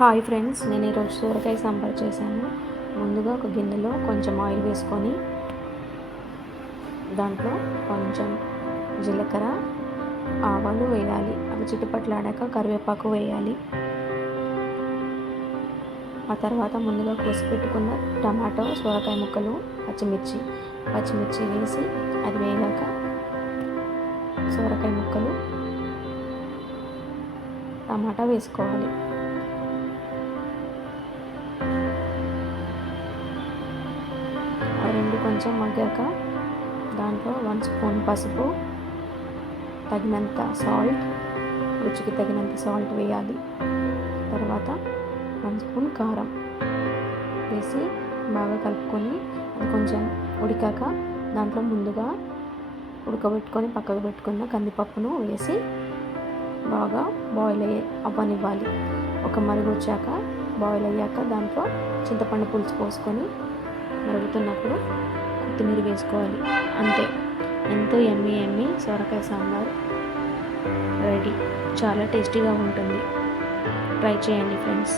Hi friends, నేను ఈరోజు సొరకాయ సాంబార్ చేశాను. ముందుగా ఒక గిన్నెలో కొంచెం ఆయిల్ వేసుకొని దాంట్లో కొంచెం జీలకర్ర, ఆవాలు వేయాలి. అవి చిటపట్లాడాక కరివేపాకు వేయాలి. ఆ తర్వాత ముందుగా కోసి పెట్టుకున్న టమాటో, సొరకాయ ముక్కలు, పచ్చిమిర్చి వేసి అది వేగాక సొరకాయ ముక్కలు, టమాటా వేసుకోవాలి. రెండు కొంచెం మగ్గాక దాంట్లో 1 స్పూన్ పసుపు, తగినంత సాల్ట్, రుచికి తగినంత సాల్ట్ వేయాలి. తర్వాత 1 స్పూన్ కారం వేసి బాగా కలుపుకొని అది కొంచెం ఉడికాక దాంట్లో ముందుగా ఉడకబెట్టుకొని పక్కకు పెట్టుకున్న కందిపప్పును వేసి బాగా బాయిల్ అవ్వనివ్వాలి. ఒక మరుగు వచ్చాక బాయిల్ అయ్యాక దాంట్లో చింతపండు పులుసు పోసుకొని మరుగుతున్నప్పుడు కొత్తిమీర వేసుకోవాలి. అంతే, ఎంతో యమ్మీ సొరకాయ సాంబార్ రెడీ. చాలా టేస్టీగా ఉంటుంది. ట్రై చేయండి ఫ్రెండ్స్.